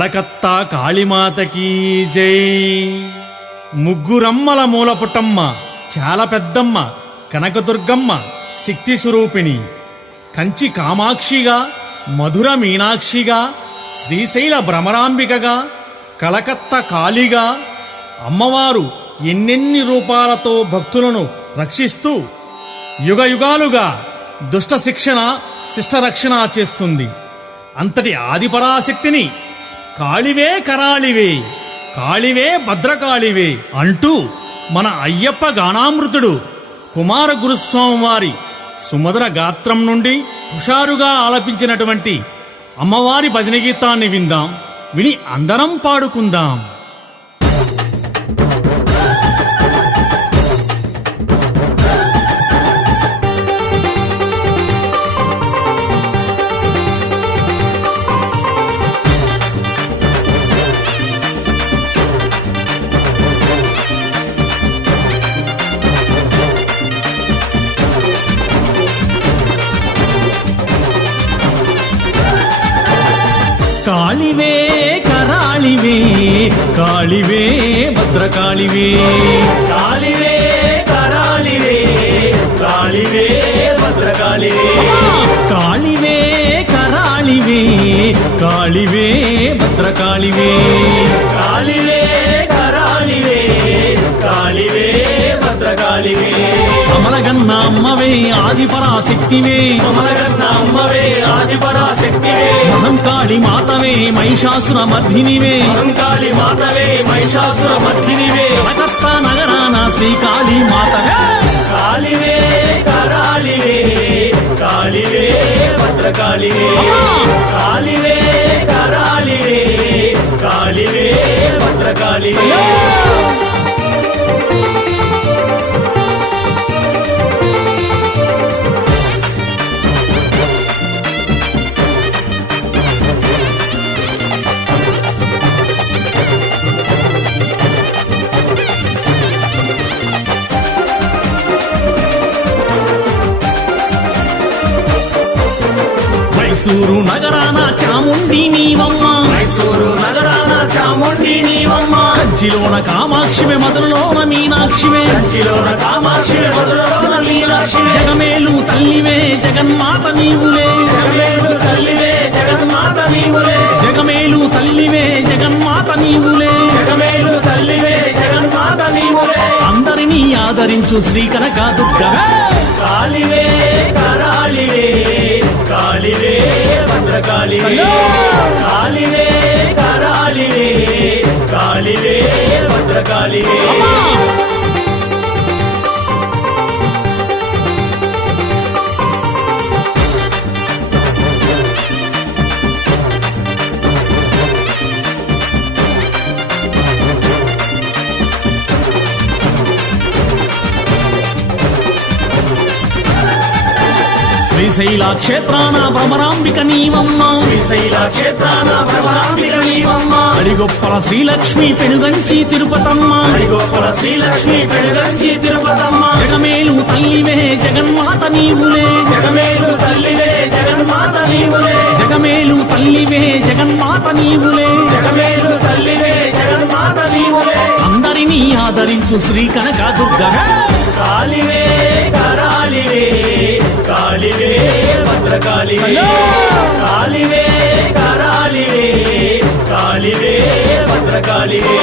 కలకత్తా కాళీమాతకి జై. ముగ్గురమ్మల మూలపుటమ్మ చాలా పెద్దమ్మ కనకదుర్గమ్మ శక్తి స్వరూపిణి. కంచి కామాక్షిగా మధుర మీనాక్షిగా శ్రీశైల భ్రమరాంబికగా కలకత్త కాళీగా అమ్మవారు ఎన్నెన్ని రూపాలతో భక్తులను రక్షిస్తూ యుగ యుగాలుగా దుష్ట శిక్షణ శిష్టరక్షణ చేస్తుంది. అంతటి ఆదిపరాశక్తిని కాళివే కరాళివే కాళివే భద్రకాళివే అంటూ మన అయ్యప్ప గానామృతుడు కుమార గురుస్వామి వారి సుమధుర గాత్రం నుండి హుషారుగా ఆలపించినటువంటి అమ్మవారి భజన గీతాన్ని విందాం. విని అందరం పాడుకుందాం. కాళివే కరాళివే కాళివే భద్రకాళివే. కాళివే కరాళివే కాళివే భద్రకాళివే. కాళివే కరాళివే కాళివే భద్రకాళివే. కాళివే కరాళివే కాళివే భద్రకాళివే. అమలగన్న అమ్మవే ఆదిపరాశక్తివే. అమలగన్న అమ్మవే ఆదిపరాశక్తివే మహంకాళి మాతవే మహిషాసుర మర్ధినివే. మహంకాళి మాతవే మహిషాసుర మర్ధినివే కలకత్త నగరాన శ్రీకాళి మాతవే. కాళివే కరాళివే కాళివే భద్రకాళివే. కాళివే కరాళివే కాళివే భద్రకాళివే. మైసూరు నగరాన చాముండి నీవమ్మ. మైసూరు నగరాన చాముండి నీవమ్మ. కంచిలోన కామాక్షివే మధురలోన మీనాక్షివే. కంచిలోన కామాక్షివే మధురలోన మీనాక్షివే. జగమేలు తల్లివే జగన్మాత నీవులే. జగమేలు తల్లివే జగన్మాత నీవులే. జగమేలు తల్లివే జగన్మాత నీవులే. జగమేలు తల్లివే జగన్మాత నీవులే. అందరినీ ఆదరించు శ్రీ కనక దుర్గా. కాళివే కరాళివే కాళివే భద్రకాళివే కాళివే కరాళివే కాళివే భద్రకాళివే శ్రీశైల క్షేత్రాన భ్రమరాంబిక నీవమ్మ. శ్రీశైల క్షేత్రాన భ్రమరాంబిక నీవమ్మ. అడిగొప్పల శ్రీలక్ష్మి పెనుగంచి తిరుపతమ్మ. అడిగొప్పల శ్రీలక్ష్మి పెనుగంచి తిరుపతమ్మ. జగమేలు తల్లివే జగన్మాత నీవులే. జగమేలు తల్లివే జగన్మాత నీవులే. జగమేలు తల్లివే జగన్మాత నీవులే. జగమేలు తల్లివే జగన్మాత నీవులే. అందరినీ ఆదరించు శ్రీ కనక దుర్గా కాళివే కరాళివే కాళివే భద్రకాళివే కాళివే కరాళివే కాళివే భద్రకాళివే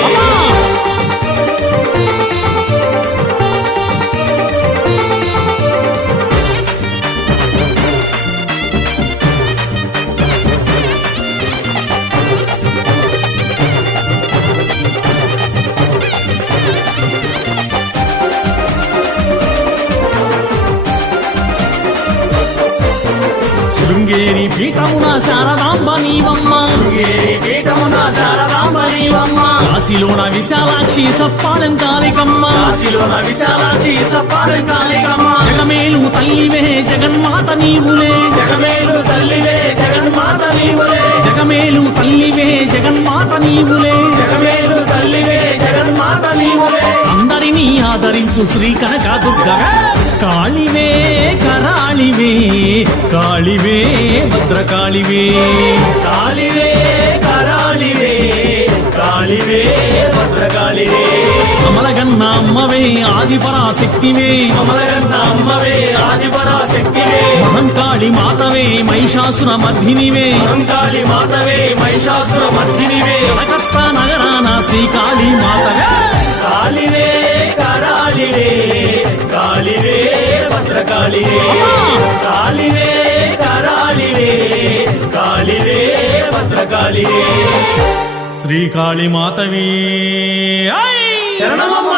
శృంగేరి పీఠమున శారదాంబ నీవమ్మ. శృంగేరి పీఠమున శారదాంబ నీవమ్మ. కాశీలోన విశాలాక్షి సప్పాలెం కాళికమ్మ. కాశీలోన విశాలాక్షి సప్పాలెం కాళికమ్మ. జగమేలు తల్లివే జగన్మాత నీవులే. జగమేలు తల్లివే జగన్మాత నీవులే. జగమేలు తల్లివే జగన్మాత నీవులే. జగమేలు తల్లివే జగన్మాత నీవులే. అందరినీ ఆదరించు శ్రీ కనక దుర్గా కాళివే కరాళివే కాళివే భద్రకాళివే. కాళివే కరాళివే కాళివే భద్రకాళివే. అమలగన్న అమ్మవే ఆదిపరాశక్తివే అమలగన్న అమ్మవే ఆదిపరాశక్తివే మహంకాళి మాతవే మహిషాసుర మర్ధినివే. మహంకాళి మాతవే మహిషాసుర భద్రకాళివే కాళివే కరాళివే కాళివే భద్రకాళివే. శ్రీకాళి మాతవే శరణమమ్మ!